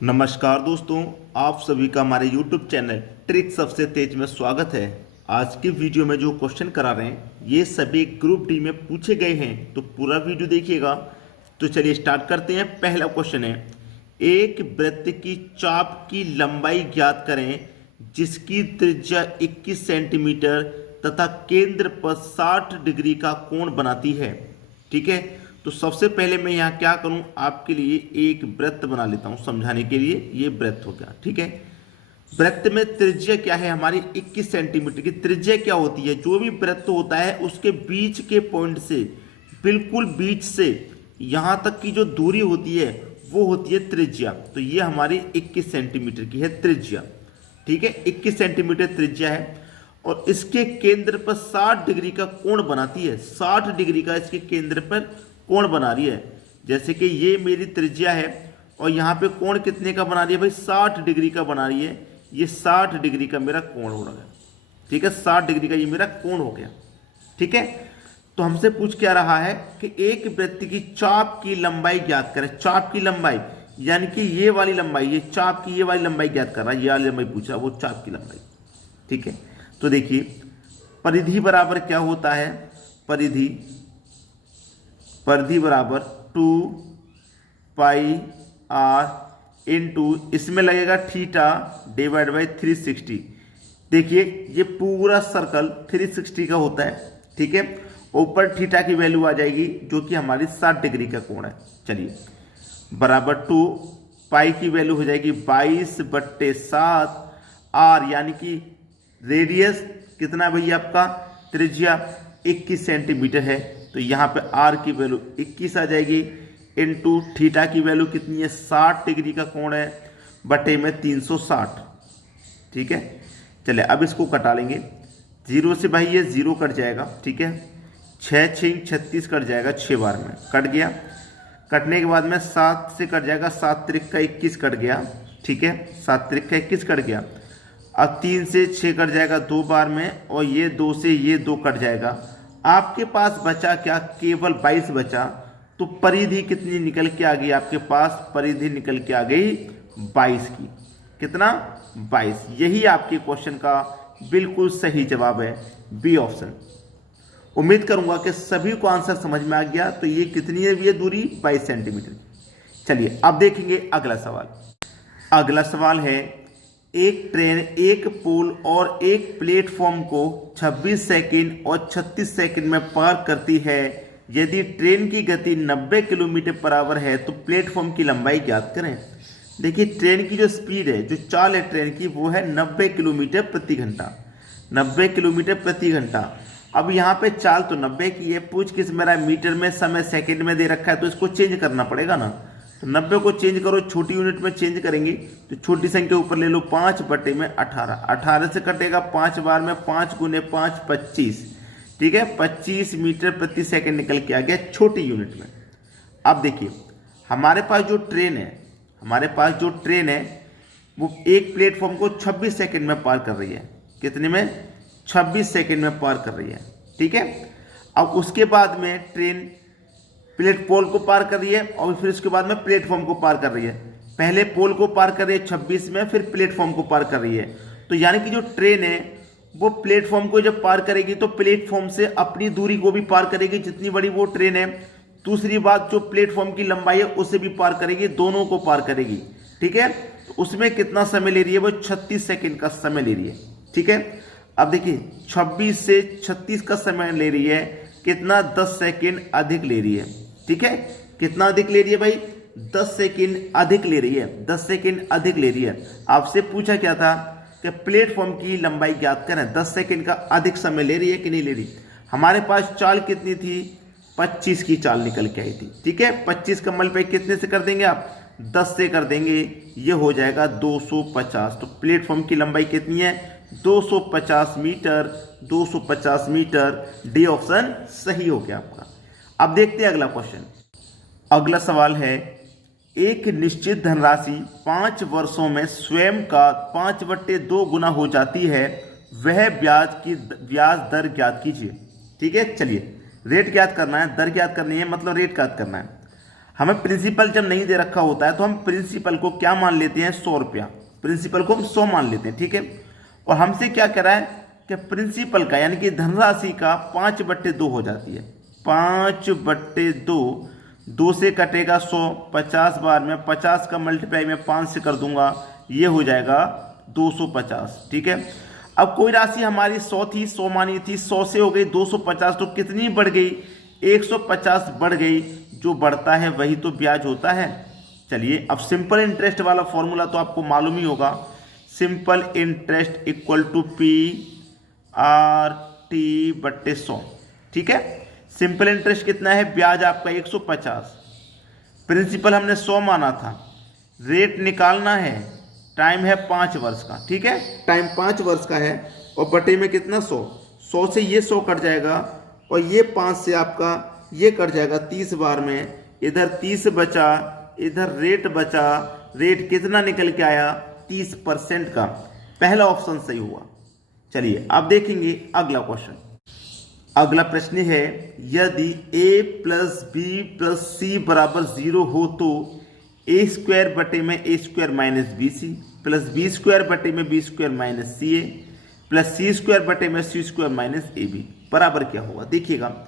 नमस्कार दोस्तों, आप सभी का हमारे YouTube चैनल ट्रिक सबसे तेज में स्वागत है। आज की वीडियो में जो क्वेश्चन करा रहे हैं ये सभी ग्रुप डी में पूछे गए हैं, तो पूरा वीडियो देखिएगा। तो चलिए स्टार्ट करते हैं। पहला क्वेश्चन है, एक वृत्त की चाप की लंबाई ज्ञात करें जिसकी त्रिज्या 21 सेंटीमीटर तथा केंद्र पर 60 डिग्री का कोण बनाती है। ठीक है, तो सबसे पहले मैं यहाँ क्या करूँ, आपके लिए एक वृत्त बना लेता हूँ समझाने के लिए। ये वृत्त हो गया। ठीक है, वृत्त में त्रिज्या क्या है हमारी 21 सेंटीमीटर की। त्रिज्या क्या होती है, जो भी वृत्त होता है उसके बीच के पॉइंट से, बिल्कुल बीच से यहाँ तक की जो दूरी होती है वो होती है त्रिज्या। तो ये हमारी 21 सेंटीमीटर की है त्रिज्या। ठीक है, 21 सेंटीमीटर त्रिज्या है और इसके केंद्र पर 60 डिग्री का कोण बनाती है। 60 डिग्री का इसके केंद्र पर कोण बना रही है। जैसे कि ये मेरी त्रिज्या है और यहाँ पे कोण कितने का बना रही है भाई, 60 डिग्री का बना रही है। ये 60 डिग्री का मेरा कोण हो गया। ठीक है, 60 डिग्री का ये मेरा कोण हो गया। ठीक है, तो हमसे पूछ क्या रहा है कि एक वृत्त की चाप की लंबाई ज्ञात करें। चाप की लंबाई यानी कि ये वाली लंबाई, ये चाप की ये वाली लंबाई ज्ञात कर रहा है। ये वाली लंबाई पूछ रहा है, वो चाप की लंबाई। ठीक है, तो देखिए परिधि बराबर क्या होता है, परिधि बराबर 2 पाई आर इंटू, इसमें लगेगा थीटा डिवाइड बाई 360। देखिए ये पूरा सर्कल 360 का होता है। ठीक है, ऊपर थीटा की वैल्यू आ जाएगी जो कि हमारी 60 डिग्री का कोण है। चलिए बराबर 2 पाई की वैल्यू हो जाएगी 22/7 आर, यानी कि रेडियस कितना भैया आपका, त्रिज्या 21 सेंटीमीटर है। तो यहाँ पे आर की वैल्यू 21 आ जाएगी इनटू थीटा की वैल्यू कितनी है, 60 डिग्री का कोण है, बटे में 360। ठीक है, चलिए अब इसको कटा लेंगे। 0 से भाई ये 0 कट जाएगा। ठीक है, 6 6 36 कट जाएगा, 6 बार में कट गया। कटने के बाद में 7 से कट जाएगा, 7 त्रिक का 21 कट गया। ठीक है, 7 त्रिक का 21 कट गया। अब 3 से 6 कट जाएगा 2 बार में, और ये 2 से ये 2 कट जाएगा। आपके पास बचा क्या, केवल 22 बचा। तो परिधि कितनी निकल के आ गई आपके पास, परिधि निकल के आ गई 22 की। कितना, 22। यही आपके क्वेश्चन का बिल्कुल सही जवाब है, बी ऑप्शन। उम्मीद करूंगा कि सभी को आंसर समझ में आ गया। तो ये कितनी है, ये दूरी 22 सेंटीमीटर की। चलिए अब देखेंगे अगला सवाल। अगला सवाल है, एक ट्रेन एक पोल और एक प्लेटफॉर्म को 26 सेकंड और 36 सेकंड में पार करती है। यदि ट्रेन की गति 90 किलोमीटर पर आवर है तो प्लेटफॉर्म की लंबाई ज्ञात करें। देखिए ट्रेन की जो स्पीड है, जो चाल है ट्रेन की, वो है 90 किलोमीटर प्रति घंटा। 90 किलोमीटर प्रति घंटा। अब यहाँ पे चाल तो 90 की है, पूछ किस मेरा मीटर में, समय सेकंड में दे रखा है, तो इसको चेंज करना पड़ेगा ना। तो 90 को चेंज करो, छोटी यूनिट में चेंज करेंगे तो छोटी संख्या ऊपर ले लो, 5 बटे में 18। 18 से कटेगा 5 बार में, 5 गुने 5 25। ठीक है, 25 मीटर प्रति सेकंड निकल के आ गया छोटी यूनिट में। अब देखिए हमारे पास जो ट्रेन है, वो एक प्लेटफॉर्म को 26 सेकंड में पार कर रही है। कितने में, 26 सेकंड में पार कर रही है। ठीक है, अब उसके बाद में ट्रेन पोल को पार कर रही है और फिर उसके बाद में प्लेटफॉर्म को पार कर रही है। पहले पोल को पार कर रही है 26 में, फिर प्लेटफॉर्म को पार कर रही है। तो यानी कि जो ट्रेन है वो प्लेटफॉर्म को जब पार करेगी तो प्लेटफॉर्म से अपनी दूरी को भी पार करेगी, जितनी बड़ी वो ट्रेन है। दूसरी बात, जो प्लेटफॉर्म की लंबाई है उसे भी पार करेगी, दोनों को पार करेगी। ठीक है, तो उसमें कितना समय ले रही है, वो 36 सेकेंड का समय ले रही है। ठीक है, अब देखिए 26 से 36 का समय ले रही है, कितना, 10 सेकेंड अधिक ले रही है। ठीक है, कितना अधिक ले रही है भाई, 10 सेकेंड अधिक ले रही है। 10 सेकेंड अधिक ले रही है। आपसे पूछा क्या था कि प्लेटफॉर्म की लंबाई ज्ञात करें, 10 सेकेंड का अधिक समय ले रही है कि नहीं ले रही। हमारे पास चाल कितनी थी, 25 की चाल निकल के आई थी। ठीक है, 25 का मल्टीप्लाई कितने से कर देंगे आप, 10 से कर देंगे, ये हो जाएगा 250। तो प्लेटफॉर्म की लंबाई कितनी है, 250 मीटर। 250 मीटर, डी ऑप्शन सही हो गया आपका। अब देखते हैं अगला क्वेश्चन। अगला सवाल है, एक निश्चित धनराशि 5 वर्षों में स्वयं का 5/2 गुना हो जाती है, वह ब्याज दर ज्ञात कीजिए। ठीक है, चलिए रेट ज्ञात करना है, दर ज्ञात करनी है, मतलब रेट ज्ञात करना है। हमें प्रिंसिपल जब नहीं दे रखा होता है तो हम प्रिंसिपल को क्या मान लेते हैं, 100 रुपया, प्रिंसिपल को हम 100 मान लेते हैं, ठीक है। और हमसे क्या कह रहा है कि प्रिंसिपल का यानी कि धनराशि का 5/2 हो जाती है, 5/2, 2 से कटेगा 100, 50 बार में 50 का मल्टीप्लाई में 5 से कर दूंगा, ये हो जाएगा 250, ठीक है। अब कोई राशि हमारी 100 थी, 100 मानी थी, 100 से हो गई 250, तो कितनी बढ़ गई, 150 बढ़ गई। जो बढ़ता है वही तो ब्याज होता है। चलिए अब सिंपल इंटरेस्ट वाला फॉर्मूला तो आपको मालूम ही होगा, simple interest equal to PRT/100, ठीक है। सिंपल इंटरेस्ट कितना है, ब्याज आपका 150, प्रिंसिपल हमने 100 माना था, रेट निकालना है, टाइम है 5 वर्ष का, ठीक है, टाइम 5 वर्ष का है, और बटे में कितना 100, 100 से ये 100 कट जाएगा, और ये 5 से आपका ये कट जाएगा 30 बार में, इधर 30 बचा, इधर रेट बचा, रेट कितना निकल के आया, 30% का। पहला ऑप्शन सही हुआ। चलिए अब देखेंगे अगला क्वेश्चन। अगला प्रश्न है, यदि a + b + c = 0 हो तो a² बटे में a² - bc + b² बटे में b² - ca + c² बटे में c² - ab बराबर क्या होगा। देखिएगा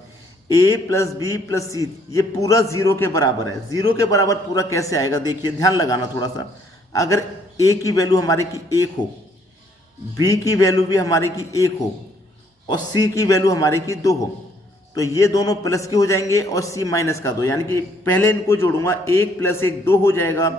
a + b + c ये पूरा 0 के बराबर है। 0 के बराबर पूरा कैसे आएगा, देखिए ध्यान लगाना थोड़ा सा। अगर a की वैल्यू हमारे की 1 हो, b की वैल्यू भी हमारे की 1 हो, और c की वैल्यू हमारे की 2 हो, तो ये दोनों प्लस के हो जाएंगे और c माइनस का 2, यानी कि पहले इनको जोड़ूंगा, 1 + 1 2 हो जाएगा,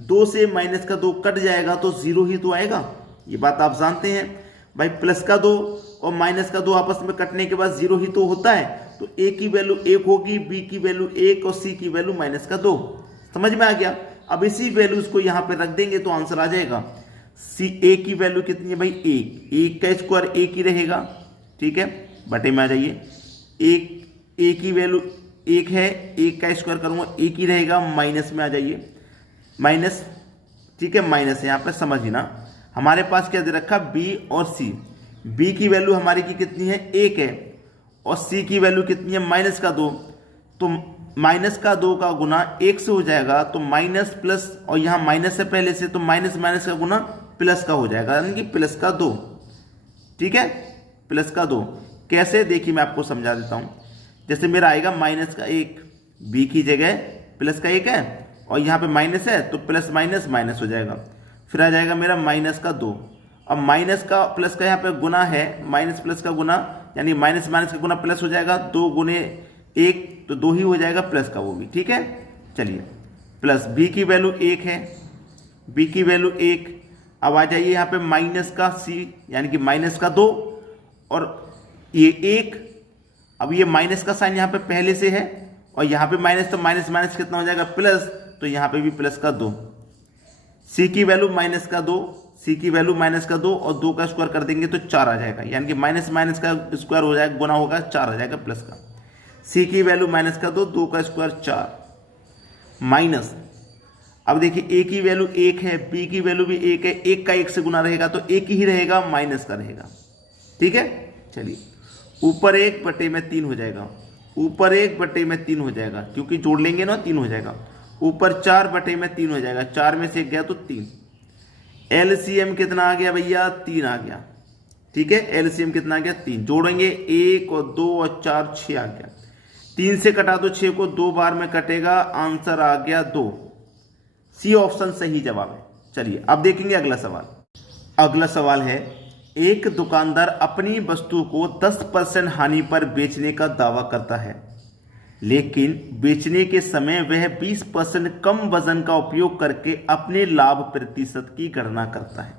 2 से माइनस का 2 कट जाएगा तो 0 ही तो आएगा। ये बात आप जानते हैं भाई, प्लस का 2 और माइनस का 2 आपस में कटने के बाद 0 ही तो होता है। तो a की वैल्यू 1 होगी, b की वैल्यू 1 और c की वैल्यू -2। समझ में आ गया। अब इसी वैल्यूज को यहाँ पे रख देंगे तो आंसर आ जाएगा। a की वैल्यू कितनी है भाई, 1 का स्क्वायर 1 ही रहेगा, ठीक है, बटे में आ जाइए। a की वैल्यू 1 है, 1 का स्क्वायर करूंगा 1 ही रहेगा, माइनस में आ जाइए, माइनस, ठीक है, माइनस यहाँ पे समझ ही ना। हमारे पास क्या दे रखा, b और c। b की वैल्यू हमारी की कितनी है, 1 है, और c की वैल्यू कितनी है, -2। तो -2 का गुना 1 से हो जाएगा, तो माइनस प्लस, और यहाँ माइनस है पहले से, तो माइनस माइनस का गुना प्लस का हो जाएगा, यानी कि +2, ठीक है, +2। कैसे, देखिए मैं आपको समझा देता हूँ। जैसे मेरा आएगा -1, b की जगह +1 है, और यहाँ पे माइनस है तो प्लस माइनस माइनस हो जाएगा, फिर आ जाएगा मेरा -2। अब माइनस का प्लस का यहाँ पे गुना है, माइनस प्लस का गुना, यानी माइनस माइनस का गुना प्लस हो जाएगा, 2 गुने 1 तो 2 ही हो जाएगा, प्लस का वो भी, ठीक है। चलिए प्लस b की वैल्यू 1 है, b की वैल्यू 1। अब आ जाइए यहाँ पे माइनस का c, यानी कि -2 और ये 1। अब ये माइनस का साइन यहाँ पे पहले से है, और यहाँ पे माइनस, तो माइनस माइनस कितना हो जाएगा, प्लस, तो यहाँ पे भी +2। c की वैल्यू -2, c की वैल्यू -2 और 2 का स्क्वायर कर देंगे तो 4 आ जाएगा, यानी कि माइनस माइनस का स्क्वायर हो जाएगा, गुना होगा 4 आ जाएगा प्लस का। c की वैल्यू -2, 2 का स्क्वायर 4 माइनस। अब देखिए a की वैल्यू 1 है, b की वैल्यू भी 1 है, 1 का 1 से गुना रहेगा तो 1 ही रहेगा, माइनस का रहेगा, ठीक है। चलिए ऊपर 1 बटे में 3 हो जाएगा, ऊपर 1 बटे में 3 हो जाएगा, क्योंकि जोड़ लेंगे ना 3 हो जाएगा। ऊपर 4 बटे में 3 हो जाएगा, 4 में से 1 गया तो 3। एलसीएम कितना आ गया भैया, 3 आ गया, ठीक है। एलसीएम कितना आ गया, 3। जोड़ेंगे 1 और 2 और 4, 6 आ गया। 3 से कटा दो 6 को, 2 बार में कटेगा, आंसर आ गया 2। सी ऑप्शन सही जवाब है। चलिए अब देखेंगे अगला सवाल। अगला सवाल है, एक दुकानदार अपनी वस्तु को 10% हानि पर बेचने का दावा करता है, लेकिन बेचने के समय वह 20% कम वजन का उपयोग करके अपने लाभ प्रतिशत की गणना करता है।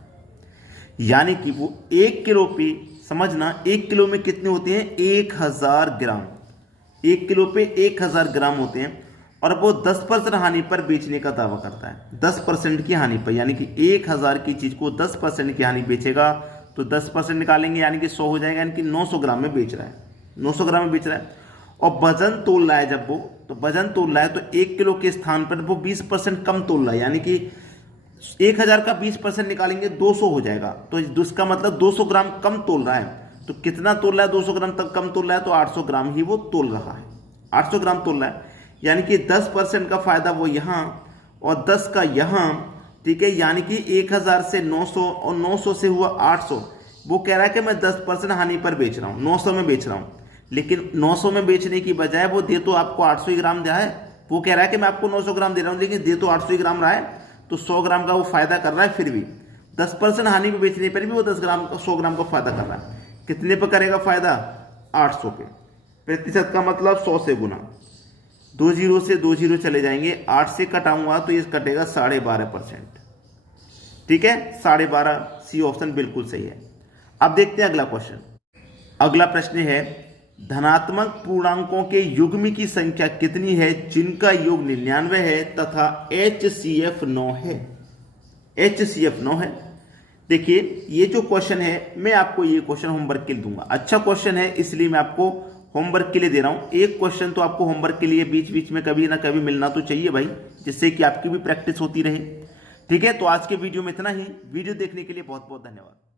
यानी कि वो 1 किलो पे, समझना 1 किलो में कितने होते हैं, 1000 ग्राम। 1 किलो पे 1000 ग्राम होते हैं, और वो 10% हानि पर बेचने का दावा करता है। 10% की हानि पर, यानी कि 1000 की चीज को 10% की हानि बेचेगा, तो 10% निकालेंगे, यानी कि 100 हो जाएगा, यानी कि 900 ग्राम में बेच रहा है, 900 ग्राम में बेच रहा है। और वजन तोल रहा है, जब वो तो वजन तोल रहा है तो 1 किलो के स्थान पर वो 20% कम तोल रहा है, यानी कि 1000 का 20% निकालेंगे 200 हो जाएगा, तो इसका मतलब 200 ग्राम कम तोल रहा है। तो कितना तोल रहा है, 200 ग्राम तक कम तोल रहा है, तो 800 ग्राम ही वो तोल रहा है, 800 ग्राम तोल रहा है। यानी कि 10% का फायदा वो यहाँ और 10 का यहाँ, ठीक है, यानी कि 1000 से 900 और 900 से हुआ 800। वो कह रहा है कि मैं 10% हानि पर बेच रहा हूँ, 900 में बेच रहा हूँ, लेकिन 900 में बेचने की बजाय वो दे तो आपको 800 ही ग्राम दिया है। वो कह रहा है कि मैं आपको 900 ग्राम दे रहा हूँ, लेकिन दे तो 800 ही ग्राम रहा है, तो 100 ग्राम का वो फायदा कर रहा है। फिर भी 10% हानि पे बेचने पर भी वो 10 ग्राम 100 ग्राम का फायदा कर रहा है। कितने पर करेगा फायदा? 800 पे। प्रतिशत का मतलब 100 से गुना, 2 जीरो से 2 जीरो चले जाएंगे, 8 से कटाऊंगा तो ये कटेगा 12.5%। ठीक है, 12.5। सी ऑप्शन बिल्कुल सही है। अब देखते हैं अगला क्वेश्चन। अगला प्रश्न है, धनात्मक पूर्णांकों के युग्म की संख्या कितनी है जिनका योग 99 है तथा HCF 9 है? HCF 9 है। देखिए ये जो क्वेश्चन है, मैं आपको ये क्वेश्चन होमवर्क के लिए दूंगा। अच्छा क्वेश्चन है, इसलिए मैं आपको होमवर्क के लिए दे रहा हूं। एक क्वेश्चन तो आपको होमवर्क के लिए बीच बीच में कभी ना कभी मिलना तो चाहिए भाई, जिससे कि आपकी भी प्रैक्टिस होती रहे। ठीक है, तो आज के वीडियो में इतना ही। वीडियो देखने के लिए बहुत बहुत धन्यवाद।